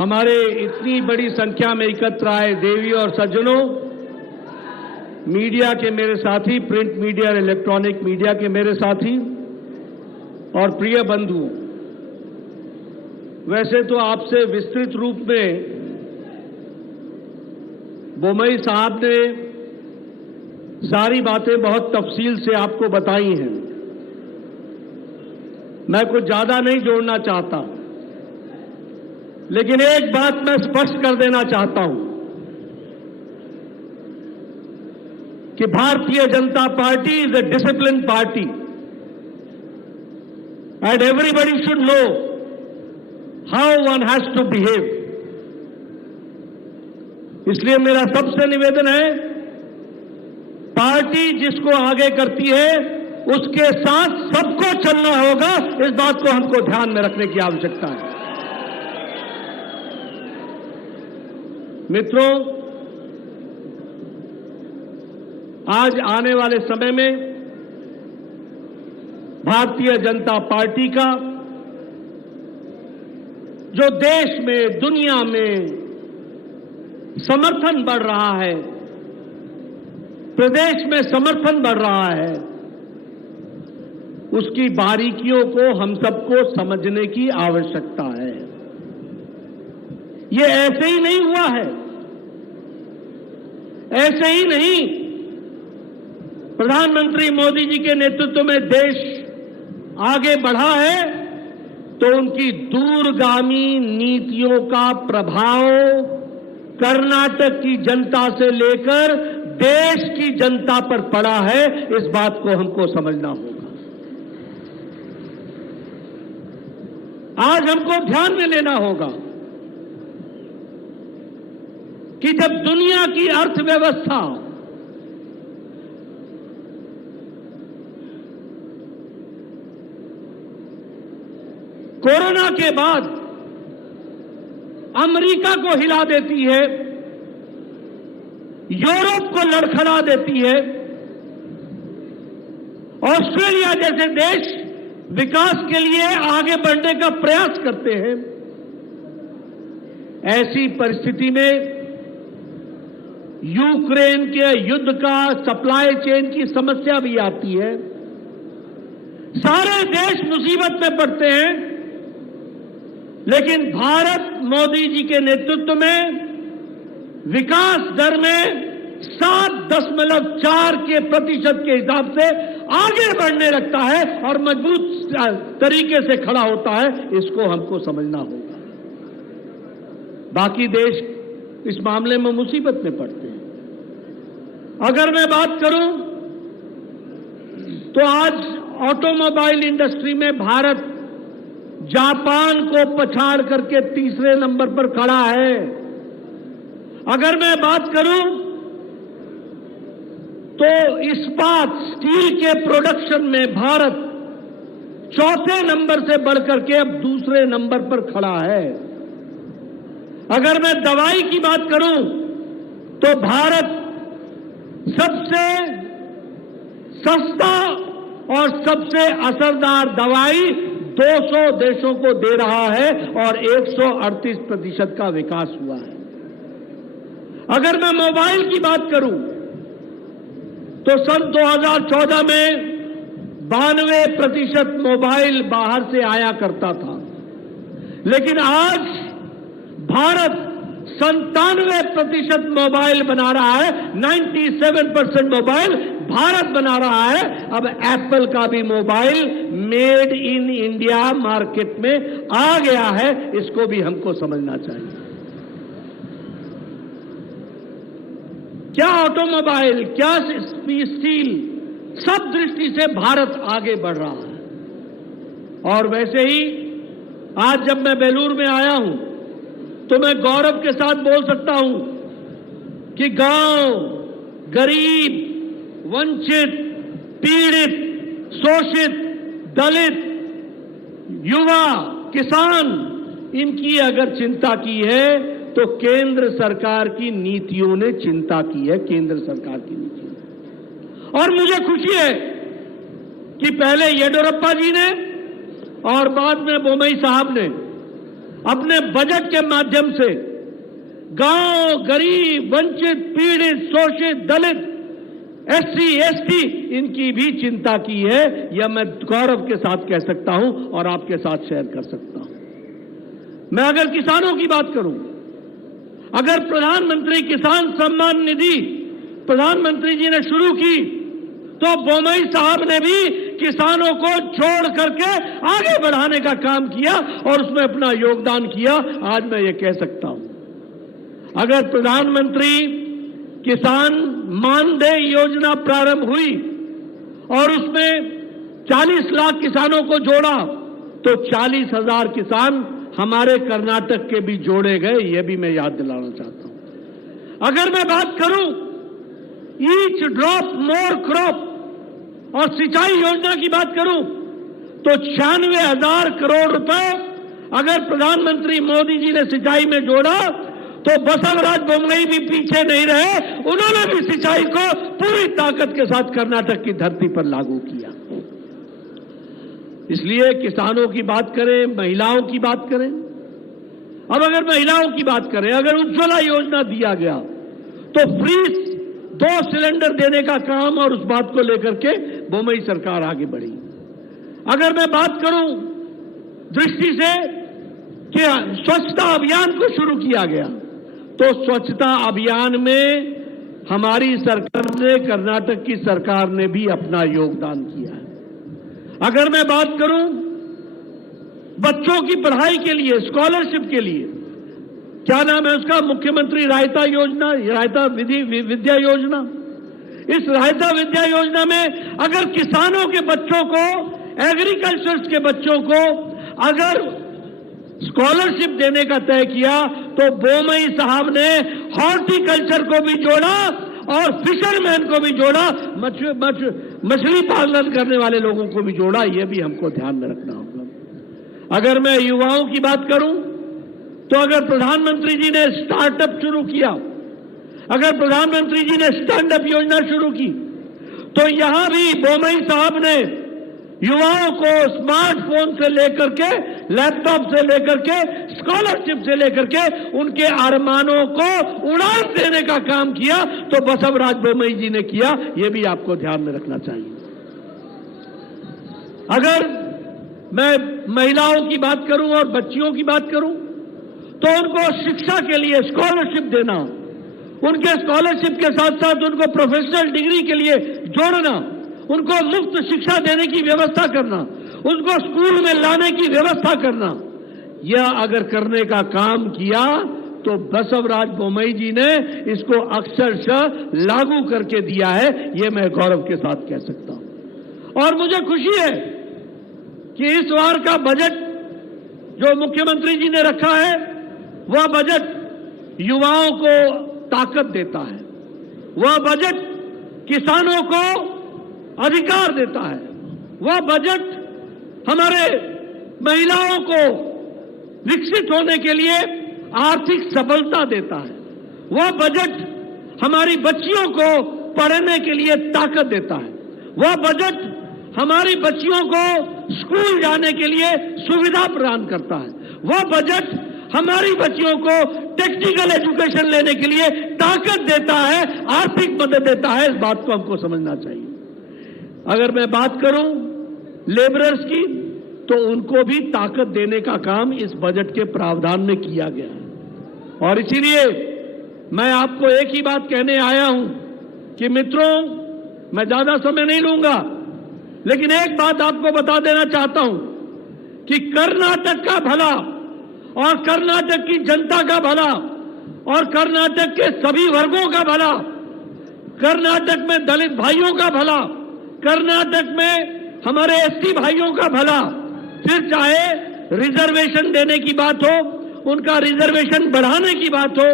हमारे इतनी बड़ी संख्या में एकत्र आए देवी और सज्जनों, मीडिया के मेरे साथी, प्रिंट मीडिया और इलेक्ट्रॉनिक मीडिया के मेरे साथी और प्रिय बंधुओं, वैसे तो आपसे विस्तृत रूप में बोमई साहब ने सारी बातें बहुत तफसील से आपको बताई हैं। मैं कुछ ज्यादा नहीं जोड़ना चाहता, लेकिन एक बात मैं स्पष्ट कर देना चाहता हूं कि Bharatiya Janata party is a discipline party and everybody should know how one has to behave. इसलिए मेरा सबसे निवेदन है, पार्टी जिसको आगे करती है उसके साथ सबको चलना होगा। इस बात को हमको ध्यान में रखने की आवश्यकता है। मित्रों, आज आने वाले समय में भारतीय जनता पार्टी का जो देश में, दुनिया में समर्थन बढ़ रहा है, प्रदेश में समर्थन बढ़ रहा है, उसकी बारीकियों को हम सबको समझने की आवश्यकता है। ये ऐसे ही नहीं हुआ है, ऐसे ही नहीं। प्रधानमंत्री मोदी जी के नेतृत्व में देश आगे बढ़ा है तो उनकी दूरगामी नीतियों का प्रभाव कर्नाटक की जनता से लेकर देश की जनता पर पड़ा है। इस बात को हमको समझना होगा। आज हमको ध्यान में लेना होगा कि जब दुनिया की अर्थव्यवस्था कोरोना के बाद अमेरिका को हिला देती है, यूरोप को लड़खड़ा देती है, ऑस्ट्रेलिया जैसे देश विकास के लिए आगे बढ़ने का प्रयास करते हैं, ऐसी परिस्थिति में यूक्रेन के युद्ध का सप्लाई चेन की समस्या भी आती है। सारे देश मुसीबत में पड़ते हैं, लेकिन भारत मोदी जी के नेतृत्व में विकास दर में 7.4% के हिसाब से आगे बढ़ने लगता है और मजबूत तरीके से खड़ा होता है। इसको हमको समझना होगा। बाकी देश इस मामले में मुसीबत में पड़ते हैं। अगर मैं बात करूं तो आज ऑटोमोबाइल इंडस्ट्री में भारत जापान को पछाड़ करके तीसरे नंबर पर खड़ा है। अगर मैं बात करूं तो इस्पात, स्टील के प्रोडक्शन में भारत चौथे नंबर से बढ़कर के अब दूसरे नंबर पर खड़ा है। अगर मैं दवाई की बात करूं तो भारत सबसे सस्ता और सबसे असरदार दवाई 200 देशों को दे रहा है और 138% का विकास हुआ है। अगर मैं मोबाइल की बात करूं तो सन 2014 में 92% मोबाइल बाहर से आया करता था, लेकिन आज भारत 97% मोबाइल बना रहा है। 97% मोबाइल भारत बना रहा है। अब एप्पल का भी mobile made in India market में आ गया है। इसको भी हमको समझना चाहिए। क्या ऑटोमोबाइल, क्या स्टील, सब दृष्टि से भारत आगे बढ़ रहा है। और वैसे ही आज जब मैं बेलूर में आया हूं तो मैं गौरव के साथ बोल सकता हूं कि गांव, गरीब, वंचित, पीड़ित, शोषित, दलित, युवा, किसान, इनकी अगर चिंता की है तो केंद्र सरकार की नीतियों ने चिंता की है। केंद्र सरकार की नीतियों। और मुझे खुशी है कि पहले येडियुरप्पा जी ने और बाद में बोमई साहब ने अपने बजट के माध्यम से गांव, गरीब, वंचित, पीड़ित, शोषित, दलित, SC, ST इनकी भी चिंता की है। यह मैं गौरव के साथ कह सकता हूं और आपके साथ शेयर कर सकता हूं। मैं अगर किसानों की बात करूं, अगर प्रधानमंत्री किसान सम्मान निधि प्रधानमंत्री जी ने शुरू की तो बोमई साहब ने भी किसानों को छोड़ करके आगे बढ़ाने का काम किया और उसमें अपना योगदान किया। आज मैं ये कह सकता हूं, अगर प्रधानमंत्री किसान मानदेय योजना प्रारंभ हुई और उसमें 40 लाख किसानों को जोड़ा तो 40,000 किसान हमारे कर्नाटक के भी जोड़े गए। यह भी मैं याद दिलाना चाहता हूं। अगर मैं बात करूं ईच ड्रॉप मोर क्रॉप और सिंचाई योजना की बात करूं तो 96,000 करोड़ रुपए अगर प्रधानमंत्री मोदी जी ने सिंचाई में जोड़ा तो बसवराज बोमई भी पीछे नहीं रहे। उन्होंने भी सिंचाई को पूरी ताकत के साथ कर्नाटक की धरती पर लागू किया। इसलिए किसानों की बात करें, महिलाओं की बात करें। अब अगर महिलाओं की बात करें, अगर उज्ज्वला योजना दिया गया तो फ्री 2 सिलेंडर देने का काम और उस बात को लेकर के बोमई सरकार आगे बढ़ी। अगर मैं बात करूं दृष्टि से कि स्वच्छता अभियान को शुरू किया गया तो स्वच्छता अभियान में हमारी सरकार ने, कर्नाटक की सरकार ने भी अपना योगदान किया है। अगर मैं बात करूं बच्चों की पढ़ाई के लिए, स्कॉलरशिप के लिए, क्या नाम है उसका, मुख्यमंत्री रायता योजना, रायता विद्या योजना। इस रायता विद्या योजना में अगर किसानों के बच्चों को, एग्रीकल्चर के बच्चों को अगर स्कॉलरशिप देने का तय किया तो बोमई साहब ने हॉर्टिकल्चर को भी जोड़ा और फिशरमैन को भी जोड़ा, मछली पालन करने वाले लोगों को भी जोड़ा। यह भी हमको ध्यान में रखना होगा। अगर मैं युवाओं की बात करूं तो अगर प्रधानमंत्री जी ने स्टार्टअप शुरू किया, अगर प्रधानमंत्री जी ने स्टैंड अप योजना शुरू की तो यहां भी बोमई साहब ने युवाओं को स्मार्टफोन से लेकर के, लैपटॉप से लेकर के, स्कॉलरशिप से लेकर के उनके अरमानों को उड़ान देने का काम किया तो बसवराज बोमई जी ने किया। यह भी आपको ध्यान में रखना चाहिए। अगर मैं महिलाओं की बात करूं और बच्चियों की बात करूं तो उनको शिक्षा के लिए स्कॉलरशिप देना, उनके स्कॉलरशिप के साथ साथ उनको प्रोफेशनल डिग्री के लिए जोड़ना, उनको मुफ्त शिक्षा देने की व्यवस्था करना, उनको स्कूल में लाने की व्यवस्था करना, यह अगर करने का काम किया तो बसवराज बोमई जी ने इसको अक्षरशः लागू करके दिया है। यह मैं गौरव के साथ कह सकता हूं। और मुझे खुशी है कि इस बार का बजट जो मुख्यमंत्री जी ने रखा है वह बजट युवाओं को ताकत देता है, वह बजट किसानों को अधिकार देता है, वह बजट हमारे महिलाओं को विकसित होने के लिए आर्थिक सबलता देता है, वह बजट हमारी बच्चियों को पढ़ने के लिए ताकत देता है, वह बजट हमारी बच्चियों को स्कूल जाने के लिए सुविधा प्रदान करता है, वह बजट हमारी बच्चियों को टेक्निकल एजुकेशन लेने के लिए ताकत देता है, आर्थिक मदद देता है। इस बात को हमको समझना चाहिए। अगर मैं बात करूं लेबरर्स की तो उनको भी ताकत देने का काम इस बजट के प्रावधान में किया गया है। और इसीलिए मैं आपको एक ही बात कहने आया हूं कि मित्रों, मैं ज्यादा समय नहीं लूंगा, लेकिन एक बात आपको बता देना चाहता हूं कि कर्नाटक का भला और कर्नाटक की जनता का भला और कर्नाटक के सभी वर्गों का भला, कर्नाटक में दलित भाइयों का भला, कर्नाटक में हमारे ST भाइयों का भला, फिर चाहे रिजर्वेशन देने की बात हो, उनका रिजर्वेशन बढ़ाने की बात हो,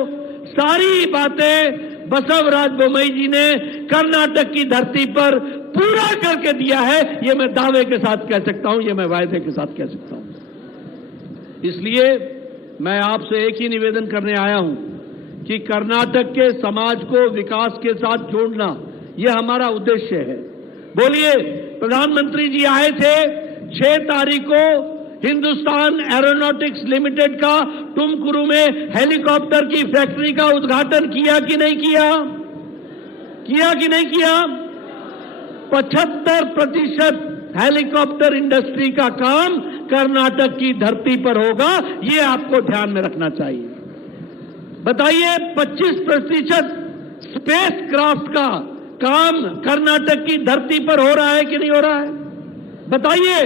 सारी बातें बसवराज बोमई जी ने कर्नाटक की धरती पर पूरा करके दिया है। ये मैं दावे के साथ कह सकता हूं, ये मैं वायदे के साथ कह सकता हूं। इसलिए मैं आपसे एक ही निवेदन करने आया हूं कि कर्नाटक के समाज को विकास के साथ जोड़ना, यह हमारा उद्देश्य है। बोलिए, प्रधानमंत्री जी आए थे 6 तारीख को हिंदुस्तान एरोनॉटिक्स लिमिटेड का टुमकुरू में हेलीकॉप्टर की फैक्ट्री का उद्घाटन किया कि नहीं किया? किया कि नहीं किया? 75% हेलीकॉप्टर इंडस्ट्री का काम कर्नाटक की धरती पर होगा, ये आपको ध्यान में रखना चाहिए। बताइए, 25% स्पेस क्राफ्ट का काम कर्नाटक की धरती पर हो रहा है कि नहीं हो रहा है? बताइए,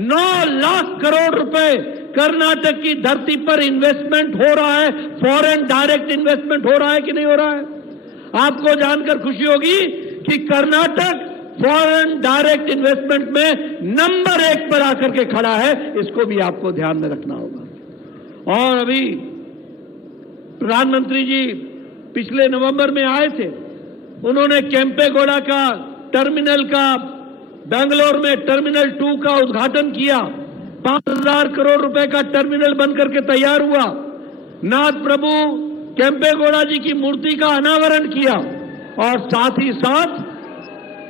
9 लाख करोड़ रुपए कर्नाटक की धरती पर इन्वेस्टमेंट हो रहा है, फॉरेन डायरेक्ट इन्वेस्टमेंट हो रहा है कि नहीं हो रहा है? आपको जानकर खुशी होगी कि कर्नाटक फॉरेन डायरेक्ट इन्वेस्टमेंट में नंबर 1 पर आकर के खड़ा है, इसको भी आपको ध्यान में रखना होगा। और अभी प्रधानमंत्री जी पिछले नवंबर में आए थे, उन्होंने केम्पेगौड़ा का टर्मिनल का, बेंगलोर में टर्मिनल 2 का उद्घाटन किया। 5,000 करोड़ रुपए का टर्मिनल बनकर के तैयार हुआ। नाथ प्रभु केम्पेगौड़ा जी की मूर्ति का अनावरण किया और साथ ही साथ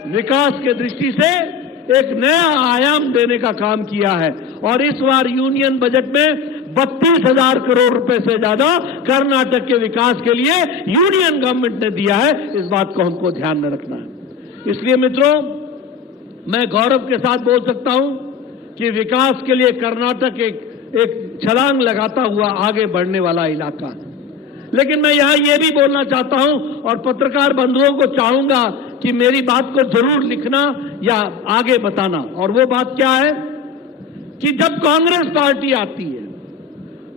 विकास के दृष्टि से एक नया आयाम देने का काम किया है। और इस बार यूनियन बजट में 32,000 करोड़ रुपए से ज्यादा कर्नाटक के विकास के लिए यूनियन गवर्नमेंट ने दिया है। इस बात को हमको ध्यान में रखना है। इसलिए मित्रों, मैं गौरव के साथ बोल सकता हूं कि विकास के लिए कर्नाटक एक छलांग लगाता हुआ आगे बढ़ने वाला इलाका है। लेकिन मैं यहां यह भी बोलना चाहता हूं और पत्रकार बंधुओं को चाहूंगा कि मेरी बात को जरूर लिखना या आगे बताना। और वो बात क्या है कि जब कांग्रेस पार्टी आती है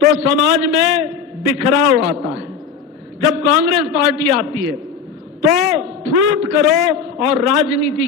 तो समाज में बिखराव आता है। जब कांग्रेस पार्टी आती है तो फूट करो और राजनीति